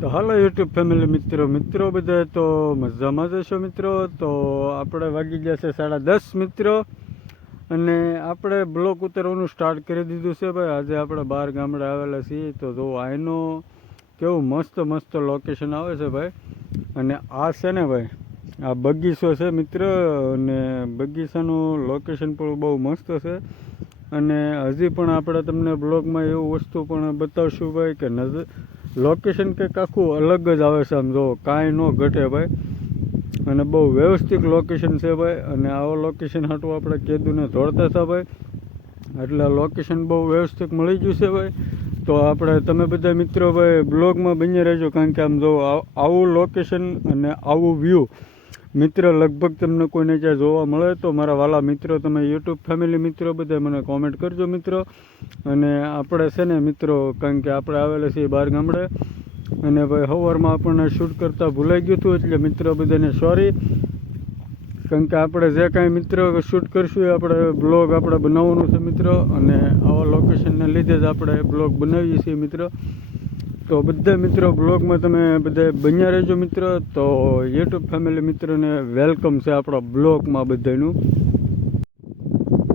તો હાલો YouTube family મિત્રો બધા તો મજામાં જશો મિત્રો. તો આપણે વાગી ગયા છે 10:30 મિત્રો, અને આપણે બ્લોક ઉતારવાનું સ્ટાર્ટ કરી દીધું છે ભાઈ. આજે આપણે બહાર ગામડે આવેલા છીએ. તો જો આનો કેવું મસ્ત લોકેશન આવે છે ભાઈ. અને આ છે ને ભાઈ, આ બગીચો છે મિત્ર, અને બગીચાનું લોકેશન પણ બહુ મસ્ત છે. અને હજી પણ આપણે તમને બ્લોગમાં એવું વસ્તુ પણ બતાવશું ભાઈ કે લોકેશન કંઈક આખું અલગ જ આવે છે. આમ જો કાંઈ ન ઘટે ભાઈ, અને બહુ વ્યવસ્થિત લોકેશન છે ભાઈ. અને આવો લોકેશન હાટું આપણે કેદુને દોડતા હતા ભાઈ, એટલે લોકેશન બહુ વ્યવસ્થિત મળી ગયું છે ભાઈ. તો આપણે તમે બધા મિત્રો ભાઈ બ્લોગમાં બની રહેજો, કારણ કે આમ જો આવું લોકેશન અને આવું વ્યૂ મિત્ર લગભગ તમને કોઈને ક્યાં જોવા મળે તો મારા વાલા મિત્રો, તમે યુટ્યુબ ફેમિલી મિત્રો બધા મને કોમેન્ટ કરજો મિત્રો. અને આપણે છે ને મિત્રો, કારણ કે આપણે આવેલા છીએ બહાર ગામડે, અને ભાઈ સવારમાં આપણને શૂટ કરતાં ભૂલાઈ ગયું હતું, એટલે મિત્રો બધાને સોરી. કારણ કે આપણે જે કાંઈ મિત્ર શૂટ કરશું એ આપણે બ્લોગ આપણે બનાવવાનું છે મિત્રો, અને આવા લોકેશનને લીધે જ આપણે બ્લોગ બનાવીએ છીએ મિત્રો. તો બધા મિત્રો બ્લોગમાં તમે બધા બન્યા રહેજો મિત્રો. તો યુટ્યુબ ફેમિલી મિત્રોને વેલકમ છે આપણા બ્લોગમાં બધાનું.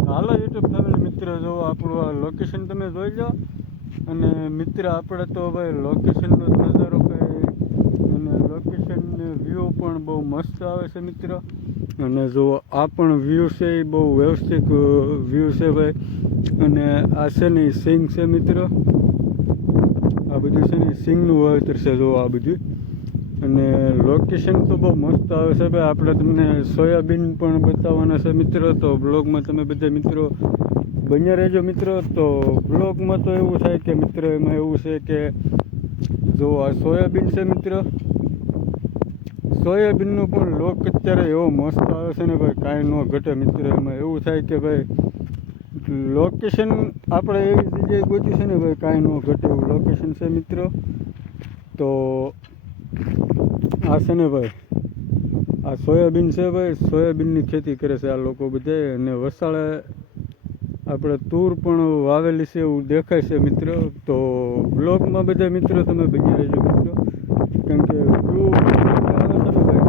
હાલો યુટ્યુબ ફેમિલી મિત્રો, જો આપણું આ લોકેશન તમે જોઈ લો. અને મિત્ર આપણે તો ભાઈ લોકેશનનો નજારો કંઈ, અને લોકેશન વ્યૂ પણ બહુ મસ્ત આવે છે મિત્ર. અને જો આ પણ વ્યૂ છે એ બહુ વ્યવસ્થિત વ્યૂ છે ભાઈ. અને આ છે ને સિંગ છે મિત્ર, આ બધું છે ને સિંગનું વાવેતર છે જો આ બધું. અને લોકેશન તો બહુ મસ્ત આવે છે ભાઈ. આપણે તમને સોયાબીન પણ બતાવવાના છે મિત્રો. તો બ્લોગમાં તમે બધા મિત્રો બન્યા રહેજો મિત્રો. તો બ્લોગમાં તો એવું થાય કે મિત્ર, એમાં એવું છે કે જો આ સોયાબીન છે મિત્ર, સોયાબીનનું પણ લોક અત્યારે એવો મસ્ત આવે છે ને ભાઈ, કાંઈ ન ઘટે મિત્ર. એમાં એવું થાય કે ભાઈ લોકેશન આપણે એવી જગ્યાએ ગોત્યું છે ને ભાઈ, કાંઈ ન ઘટે એવું લોકેશન છે મિત્રો. તો આ છે ને ભાઈ, આ સોયાબીન છે ભાઈ, સોયાબીનની ખેતી કરે છે આ લોકો બધાય. અને વસાળે આપણે તૂર પણ વાવેલી છે એવું દેખાય છે મિત્રો. તો બ્લોગમાં બધા મિત્રો તમે બની રહેજો મિત્રો, કારણ કે વ્યૂ આવે છે ને ભાઈ.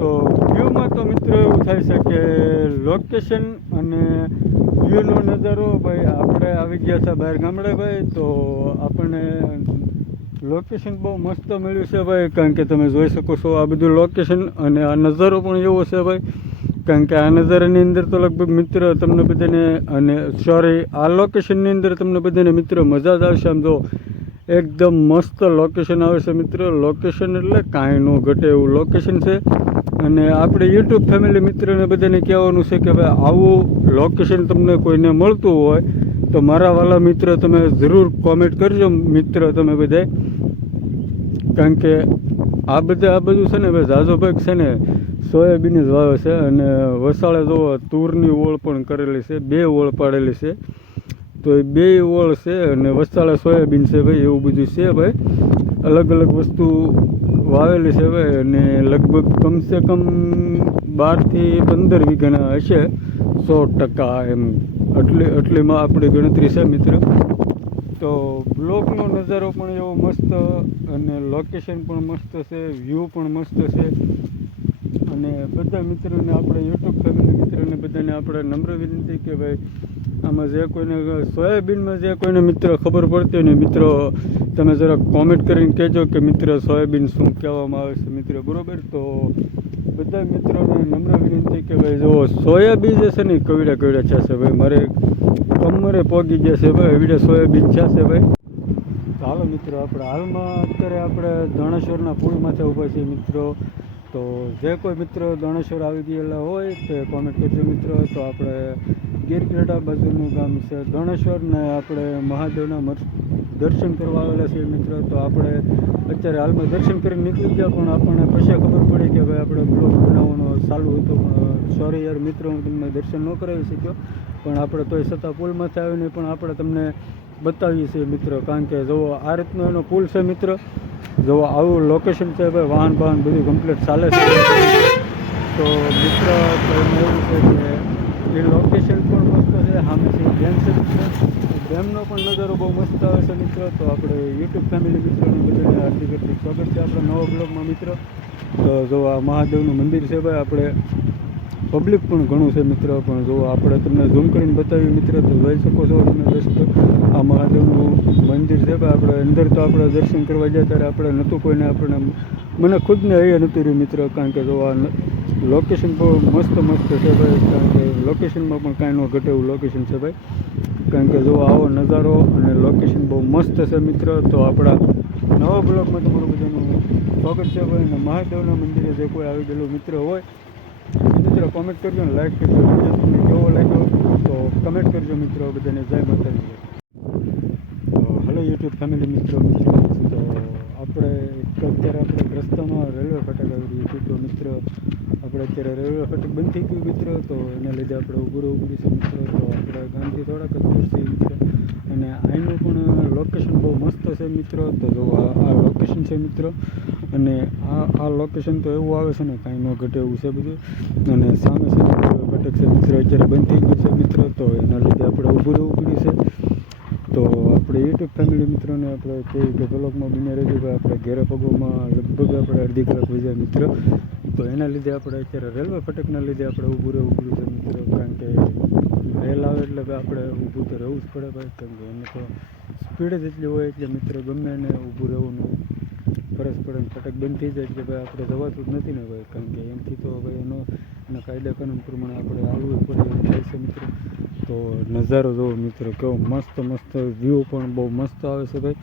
તો વ્યૂમાં તો મિત્રો એવું થાય છે કે લોકેશન અને વ્યૂનો નજારો ભાઈ, આપણે આવી ગયા હતા બહાર ગામડે ભાઈ. તો આપણને લોકેશન બહુ મસ્ત મળ્યું છે ભાઈ, કારણ કે તમે જોઈ શકો છો આ બધું લોકેશન. અને આ નજારો પણ એવો છે ભાઈ, કારણ કે આ નજારાની અંદર તો લગભગ મિત્ર તમને બધાને, અને સોરી આ લોકેશનની અંદર તમને બધાને મિત્ર મજા જ આવશે. આમ જો એકદમ મસ્ત લોકેશન આવે છે મિત્ર. લોકેશન એટલે કાંઈ ન ઘટે એવું લોકેશન છે. અને આપણે યુટ્યુબ ફેમિલી મિત્રોને બધાને કહેવાનું છે કે ભાઈ આવું લોકેશન તમને કોઈને મળતું હોય તો મારા વાલા મિત્ર તમે જરૂર કોમેન્ટ કરજો મિત્ર તમે બધાય. કારણ કે આ બધું છે ને ભાઈ, ઝાઝો ભાગ છે ને સોયાબીન જ વાવે છે. અને વસાળે જો તૂરની ઓળ પણ કરેલી છે, 2 ઓળ પાડેલી છે. તો એ 2 ઓળ છે, અને વસાળે સોયાબીન છે ભાઈ. એવું બધું છે ભાઈ, અલગ અલગ વસ્તુ વાવેલી છે ભાઈ. અને લગભગ કમસે કમ 12 થી 15 વીઘાના હશે 100% એમ, એટલીમાં આપણી ગણતરી છે મિત્ર. તો બ્લોકનો નજારો પણ એવો મસ્ત, અને લોકેશન પણ મસ્ત છે, વ્યૂ પણ મસ્ત છે. અને બધા મિત્રોને આપણે યુટ્યુબ ફેમિલી મિત્રોને બધાને આપણે નમ્ર વિનંતી કે ભાઈ આમાં જે કોઈને સોયાબીનમાં જે કોઈને મિત્ર ખબર પડતી હોય ને મિત્રો, તમે જરાક કોમેન્ટ કરીને કહેજો કે મિત્ર સોયાબીન શું કહેવામાં આવે છે મિત્ર, બરાબર. તો બધા મિત્રોને નમ્ર વિનંતી કે ભાઈ જો સોયાબીન જે છે ને કવડા છે ભાઈ, મારે કમરે પોગી ગયા છે ભાઈ, એવડે સોયાબીન છે ભાઈ. તો હાલો મિત્રો, આપણે હાલમાં અત્યારે આપણે ધણેશ્વરના પુલ માથે ઊભા છીએ મિત્રો. તો જે કોઈ મિત્રો ધણેશ્વર આવી ગયેલા હોય તે કોમેન્ટ કરજો મિત્રો. તો આપણે ગીરગઢડા બાજુનું ગામ છે ધણેશ્વર, ને આપણે મહાદેવના દર્શન કરવા આવેલા છીએ મિત્રો. તો આપણે અત્યારે હાલમાં દર્શન કરીને નીકળી ગયા, પણ આપણને પછી ખબર પડી કે ભાઈ આપણે બ્લોગ બનાવવાનો ચાલુ હતો. પણ સોરી યાર મિત્રો, હું તમને દર્શન ન કરાવી શક્યો. પણ આપણે તોય છતાં પુલમાંથી આવીને પણ આપણે તમને બતાવીએ છીએ મિત્રો. કારણ કે જુઓ આ રીતનો એનો પુલ છે મિત્રો. જો આવું લોકેશન છે ભાઈ, વાહન બધું કમ્પ્લીટ ચાલે છે. તો મિત્ર તો એમાં એવું છે કે એ લોકેશન પણ મસ્ત છે, સામે છે ડેમ છે મિત્ર. ડેમનો પણ નજારો બહુ મસ્ત આવે છે મિત્રો. તો આપણે યુટ્યુબ ફેમિલી મિત્રોને બધાને હાર્દિક હાર્દિક સ્વાગત છે આપણા નવા બ્લોગમાં મિત્રો. તો જો આ મહાદેવનું મંદિર છે ભાઈ, આપણે પબ્લિક પણ ઘણું છે મિત્રો, પણ જો આપણે તમને ઝૂમ કરીને બતાવી મિત્રો તો જોઈ શકો છો તમે દોસ્તો. આ મહાદેવનું મંદિર છે ભાઈ. આપણે અંદર તો આપણે દર્શન કરવા ગયા ત્યારે આપણે નહોતું કોઈને, આપણે મને ખુદને અહીંયા નહોતું રહ્યું મિત્રો, કારણ કે જો આ લોકેશન બહુ મસ્ત છે ભાઈ. કારણ કે લોકેશનમાં પણ કાંઈ ન ઘટે એવું લોકેશન છે ભાઈ. કારણ કે જો આવો નજારો અને લોકેશન બહુ મસ્ત છે મિત્રો. તો આપણા નવા બ્લોગમાં તમારું બધાનું સ્વાગત છે ભાઈ. અને મહાદેવના મંદિરે જે કોઈ આવી ગયેલું મિત્ર હોય મિત્રો કોમેન્ટ કરજો ને લાઈક કરજો. વિડીયો તમને કેવો લાગ્યો તો કમેન્ટ કરજો મિત્રો. બધાને જય માતાજી. તો હેલો યુટ્યુબ ફેમિલી મિત્રો તો આપણે અત્યારે આપણે રસ્તામાં રેલવે ફાટક આવી રહ્યું હતું. તો મિત્ર આપણે અત્યારે રેલવે ફાટક બંધ થઈ ગયું મિત્રો, તો એના લીધે આપણે ઊભું રહેવું પડ્યું છે મિત્રો. તો આપણે ગામથી થોડાક જ દૂર છે મિત્રો, અને અહીંનું પણ લોકેશન બહુ મસ્ત છે મિત્રો. તો જો આ લોકેશન છે મિત્રો, અને આ લોકેશન તો એવું આવે છે ને કાંઈ ન ઘટે એવું છે બધું. અને સામે છે ફાટક છે મિત્રો, અત્યારે બંધ થઈ ગયું છે મિત્રો, તો એના લીધે આપણે ઊભું રહેવું પડ્યું છે. તો આપણે યુટ્યુબ ફેમિલી મિત્રોને આપણે કહીએ કે બ્લોગમાં બને રહેજો ભાઈ. આપણે ઘેરે પગોમાં લગભગ આપણે અડધી કલાક વહી મિત્રો. તો એના લીધે આપણે અત્યારે રેલવે ફાટકના લીધે આપણે ઊભું રહેવું પડ્યું છે મિત્રો. કારણ કે રેલ આવે એટલે આપણે ઊભું તો રહેવું જ પડે ભાઈ, કારણ કે એને તો સ્પીડ જ એટલી હોય એટલે મિત્રો ગમે એને ઊભું રહેવાનું ફરજ પડે. ફાટક બંધ થઈ જાય એટલે ભાઈ આપણે જવાતું જ નથી ને ભાઈ, કારણ કે એમથી તો ભાઈ એના કાયદા કાનૂન પ્રમાણે આપણે આવવું પડે એવું થાય છે મિત્રો. તો નજારો જોવો મિત્રો કેવો મસ્ત વ્યૂ પણ બહુ મસ્ત આવે છે ભાઈ.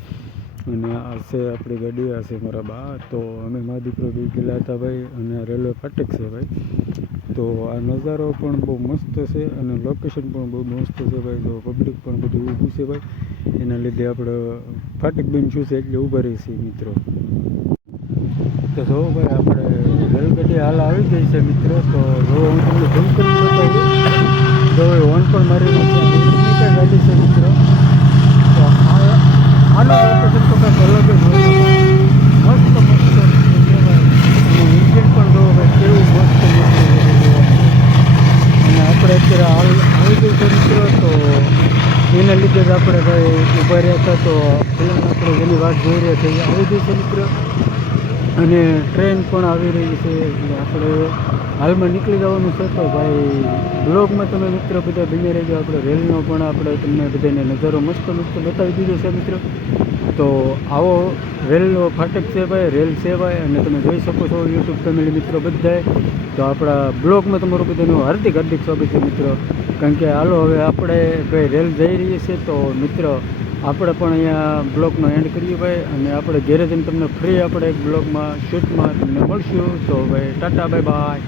અને આ છે આપણી ગાડી, આ છે મારા બા. તો અમે મા દીકરો બી ગયેલા હતા ભાઈ, અને રેલવે ફાટક છે ભાઈ. તો આ નજારો પણ બહુ મસ્ત છે અને લોકેશન પણ બહુ મસ્ત છે ભાઈ. તો પબ્લિક પણ બધું ઊભું છે ભાઈ, એના લીધે આપણે ફાટક બંધ છું છે એટલે ઊભા રહી છીએ મિત્રો. તો જો ભાઈ આપણે રેલગાડી હાલ આવી ગઈ છે મિત્રો. તો જો હું તમને ઝૂમ કરી બતાવું, જો ઓન પણ મારી કઈ ગાડી છે મિત્રો. તો આનો લોકેશન તો કંઈક અલગ જ હોય મસ્ત ઇન્જિન પણ જો ભાઈ કેવું મસ્ત અને આપણે અત્યારે હાલ આવી ગયું છે મિત્રો. તો એના લીધે જ આપણે ભાઈ ઊભા રહ્યા હતા. તો પહેલાં આપણે જેની વાત જોઈ રહ્યા છીએ આવી ગઈ છે મિત્રો, અને ટ્રેન પણ આવી રહી છે એટલે આપણે હાલમાં નીકળી જવાનું છે. તો ભાઈ બ્લોગમાં તમે મિત્રો બધા બની રહેજો. આપણે રેલનો પણ આપણે તમને બધાને નજારો મસ્ત બતાવી દીધો છે મિત્રો. તો આવો રેલનો ફાટક છે ભાઈ, રેલ છે ભાઈ, અને તમે જોઈ શકો છો યુટ્યુબ ફેમિલી મિત્રો બધાએ. તો આપણા બ્લોગમાં તમારું બધાનું હાર્દિક સ્વાગત છે મિત્રો. કારણ કે હાલો હવે આપણે ભાઈ રેલ જઈ રહી છે. તો મિત્રો આપણે પણ અહીંયા બ્લોગનો એન્ડ કરીએ ભાઈ, અને આપણે ઘેરે જઈને તમને ફ્રી આપણે એક બ્લોગમાં શૂટમાં તમને મળશું. તો ભાઈ ટાટા બાય બાય.